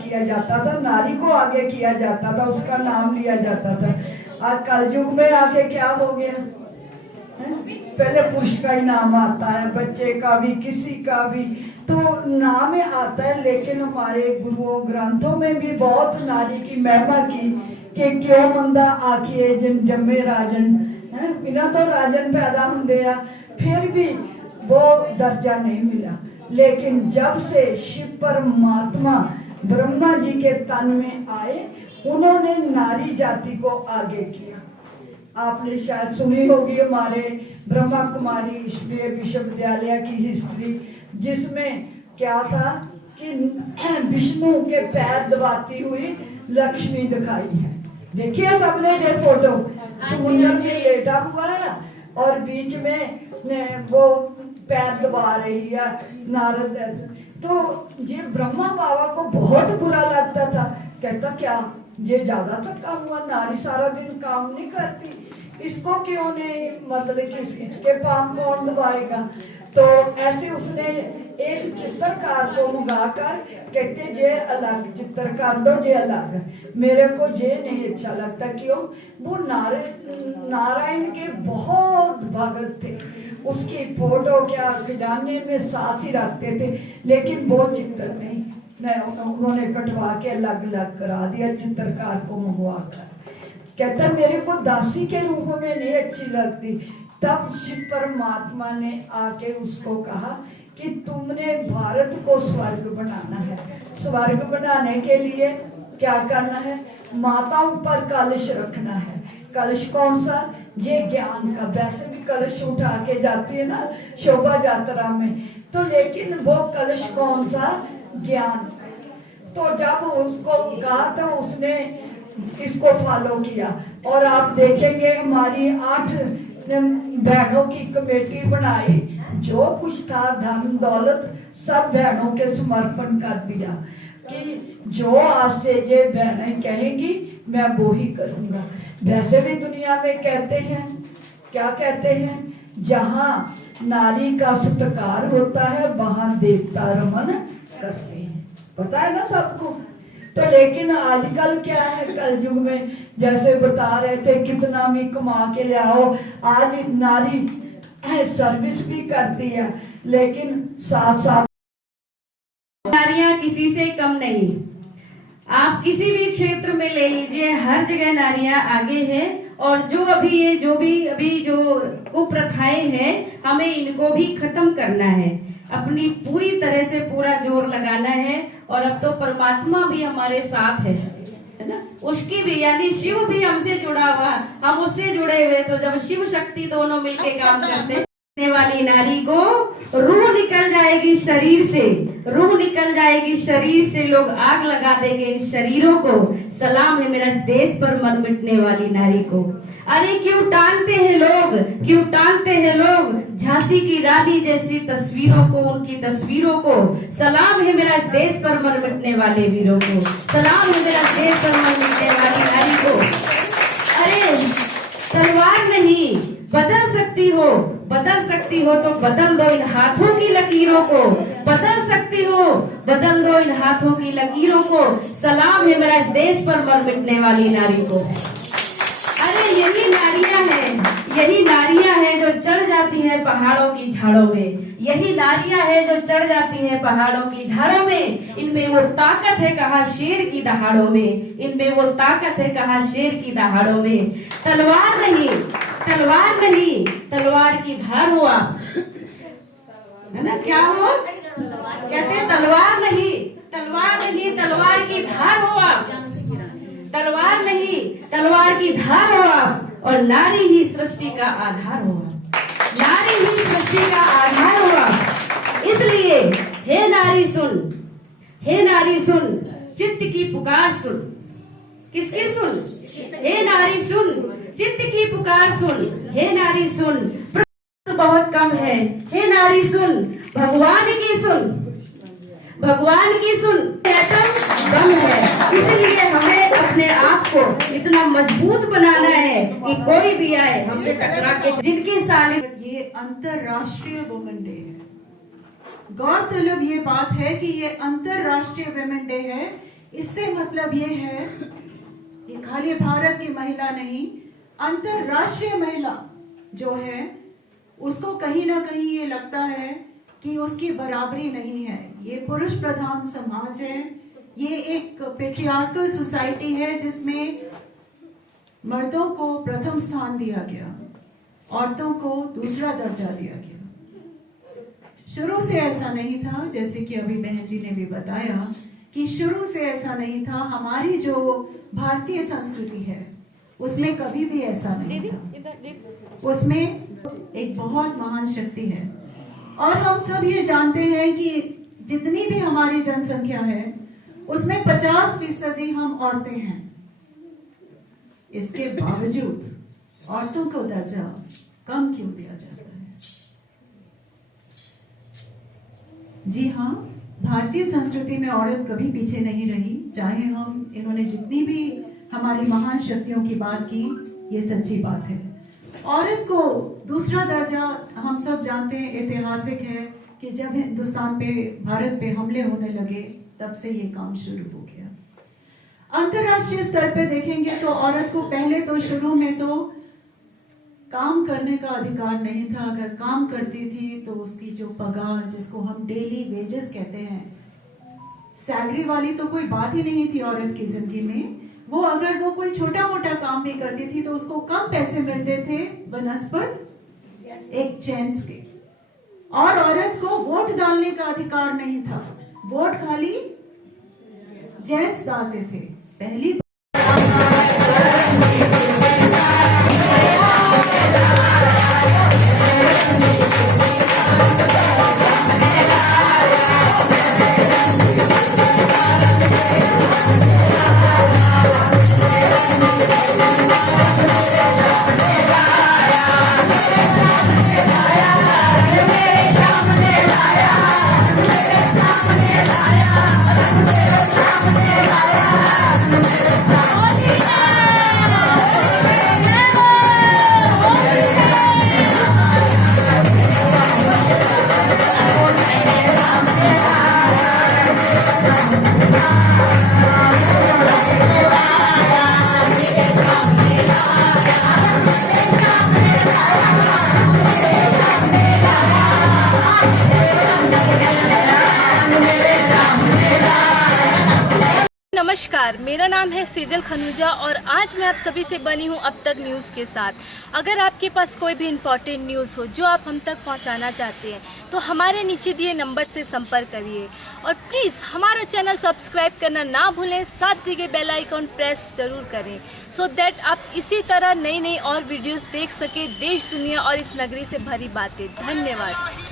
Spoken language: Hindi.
किया जाता था, नारी को आगे किया जाता था, उसका नाम लिया जाता था। आज कलयुग में आके क्या हो गया, पहले पुरुष का ही नाम आता है, बच्चे का भी, किसी का भी तो नाम आता है। लेकिन हमारे गुरुओं ग्रंथों में भी बहुत नारी की महिमा की कि क्यों मंदा आखिए जिन जम्मे राजन, बिना तो राजन पैदा होंगे आ, फिर भी वो दर्जा नहीं मिला। लेकिन जब से शिव परमात्मा ब्रह्मा जी के तन में आए, उन्होंने नारी जाति को आगे किया। आपने शायद सुनी होगी हमारे ब्रह्मा कुमारी ईश्वरीय विश्वविद्यालय की हिस्ट्री, जिसमें क्या था कि विष्णु के पैर दबाती हुई लक्ष्मी दिखाई है। देखिए सबने ये फोटो, समुद्र में लेटा हुआ है और बीच में वो पैर दबा रही है नारद। तो ये ब्रह्मा बाबा को बहुत बुरा लगता था, कहता क्या ये ज्यादा थका हुआ, नारी सारा दिन काम नहीं करती, इसको क्यों नहीं, मतलब कि इसके पाँव कौन दबाएगा। तो ऐसे उसने एक चित्रकार को मंगाकर कहते जे अलग चित्र कर दो, जे अलग, मेरे को जे नहीं अच्छा लगता। क्यों, वो नारायण के बहुत भगत थे, उसकी फोटो क्या खजाने में साथ ही रखते थे, लेकिन वो चित्र नहीं, उन्होंने कटवा के अलग अलग करा दिया चित्रकार को मंगवा कर। कहता मेरे को दासी के रूप में नहीं अच्छी लगती। तब शिव परमात्मा ने आके उसको कहा कि तुमने भारत को स्वर्ग बनाना है। स्वर्ग बनाने के लिए क्या करना है, माताओं पर कलश रखना है। कलश कौन सा, ये ज्ञान का। वैसे भी कलश उठा के जाती है ना शोभा यात्रा में, तो लेकिन वो कलश कौन सा, ज्ञान। तो जब उसको कहा तो उसने इसको फॉलो किया। और आप देखेंगे हमारी 8 बहनों की कमेटी बनाई, जो कुछ था धन दौलत सब बहनों के समर्पण कर दिया कि जो आज से ये बहनें कहेंगी मैं वो ही करूंगा। वैसे भी दुनिया में कहते हैं, क्या कहते हैं, जहां नारी का सत्कार होता है वहां देवता रमन करते हैं, पता है ना सबको। तो लेकिन आजकल क्या है, कलयुग में जैसे बता रहे थे कितना भी कमा के ले आओ, आज नारी सर्विस भी करती है, लेकिन साथ साथ नारियां किसी से कम नहीं। आप किसी भी क्षेत्र में ले लीजिए, हर जगह नारियां आगे हैं। और जो अभी जो कुप्रथाएं हैं, हमें इनको भी खत्म करना है, अपनी पूरी तरह से पूरा जोर लगाना है। और अब तो परमात्मा भी हमारे साथ है ना, उसकी भी यानी शिव भी हमसे जुड़ा हुआ, हम उससे जुड़े हुए। तो जब शिव शक्ति दोनों मिलके काम करते हैं, वाली नारी को रूह निकल जाएगी शरीर से, रूह निकल जाएगी शरीर से, लोग आग लगा देंगे इन शरीरों को। सलाम है मेरा इस देश पर मन मिटने वाली नारी को। अरे क्यों टांगते हैं लोग, क्यों टांगते हैं लोग झांसी की रानी जैसी तस्वीरों को, उनकी तस्वीरों को। सलाम है मेरा इस देश पर मन मिटने वाले वीरों को, सलाम है मेरा देश पर मन मिटने वाली नारी को। अरे तलवार नहीं, बदल सकती हो, बदल सकती हो तो बदल दो इन हाथों की लकीरों को, बदल सकती हो बदल दो इन हाथों की लकीरों को। सलाम है मेरा इस देश पर मर मिटने वाली नारी को। अरे यही नारियां हैं, यही नारियां हैं जो चढ़ जाती हैं पहाड़ों की झाड़ों में, यही नारियां हैं जो चढ़ जाती हैं पहाड़ों की झाड़ों में। इनमें वो ताकत है कहा शेर की दहाड़ों में, इनमें वो ताकत है कहा शेर की दहाड़ों में। तलवार नहीं, तलवार नहीं, तलवार की धार हो आप, है ना, क्या हो, कहते हैं तलवार नहीं, तलवार नहीं, तलवार की धार हो आप, तलवार नहीं, तलवार की धार हो आप। और नारी ही सृष्टि का आधार हो आप, नारी ही सृष्टि का आधार हो आप। इसलिए हे नारी सुन, हे नारी सुन, चित्त की पुकार सुन। किसकी सुन? हे नारी सुन, चित्त की पुकार सुन। हे नारी सुन, प्रभु बहुत कम है, हे नारी सुन, भगवान की सुन, भगवान की सुन, कम है। इसलिए हमें अपने आप को इतना मजबूत बनाना है कि कोई भी आए हमसे टकरा के जिनकी सानिध्य। ये अंतरराष्ट्रीय वुमेन डे है। गौरतलब ये बात है कि ये अंतरराष्ट्रीय वुमेन डे है। इससे मतलब ये है कि खाली भारत की महिला नहीं, अंतरराष्ट्रीय महिला जो है उसको कहीं ना कहीं ये लगता है कि उसकी बराबरी नहीं है। ये पुरुष प्रधान समाज है, ये एक पेट्रियार्कल सोसाइटी है जिसमें मर्दों को प्रथम स्थान दिया गया, औरतों को दूसरा दर्जा दिया गया। शुरू से ऐसा नहीं था, जैसे कि अभी बहन जी ने भी बताया कि शुरू से ऐसा नहीं था। हमारी जो भारतीय संस्कृति है उसमें कभी भी ऐसा नहीं था। उसमें एक बहुत महान शक्ति है। और हम सब ये जानते हैं कि जितनी भी हमारी जनसंख्या है उसमें 50% हम औरतें हैं। इसके बावजूद औरतों को दर्जा कम क्यों दिया जाता है? जी हाँ, भारतीय संस्कृति में औरत कभी पीछे नहीं रही। चाहे हम इन्होंने जितनी भी हमारी महान शक्तियों की बात की, ये सच्ची बात है। औरत को दूसरा दर्जा हम सब जानते हैं, ऐतिहासिक है कि जब हिंदुस्तान पे, भारत पे हमले होने लगे तब से ये काम शुरू हो गया। अंतरराष्ट्रीय स्तर पे देखेंगे तो औरत को पहले तो शुरू में तो काम करने का अधिकार नहीं था। अगर काम करती थी तो उसकी जो पगार, जिसको हम डेली वेजेस कहते हैं, सैलरी वाली तो कोई बात ही नहीं थी औरत की जिंदगी में। वो अगर वो कोई छोटा मोटा काम भी करती थी तो उसको कम पैसे मिलते थे बनस्पत एक जेंट्स के। और औरत को वोट डालने का अधिकार नहीं था, वोट खाली जेंट्स डालते थे। पहली नमस्कार, मेरा नाम है सेजल खनूजा और आज मैं आप सभी से बनी हूँ अब तक न्यूज़ के साथ। अगर आपके पास कोई भी इम्पोर्टेंट न्यूज़ हो जो आप हम तक पहुँचाना चाहते हैं तो हमारे नीचे दिए नंबर से संपर्क करिए और प्लीज़ हमारा चैनल सब्सक्राइब करना ना भूलें, साथ दिए बेल आइकॉन प्रेस जरूर करें सो दैट आप इसी तरह नई नई और वीडियोज़ देख सकें, देश दुनिया और इस नगरी से भरी बातें। धन्यवाद।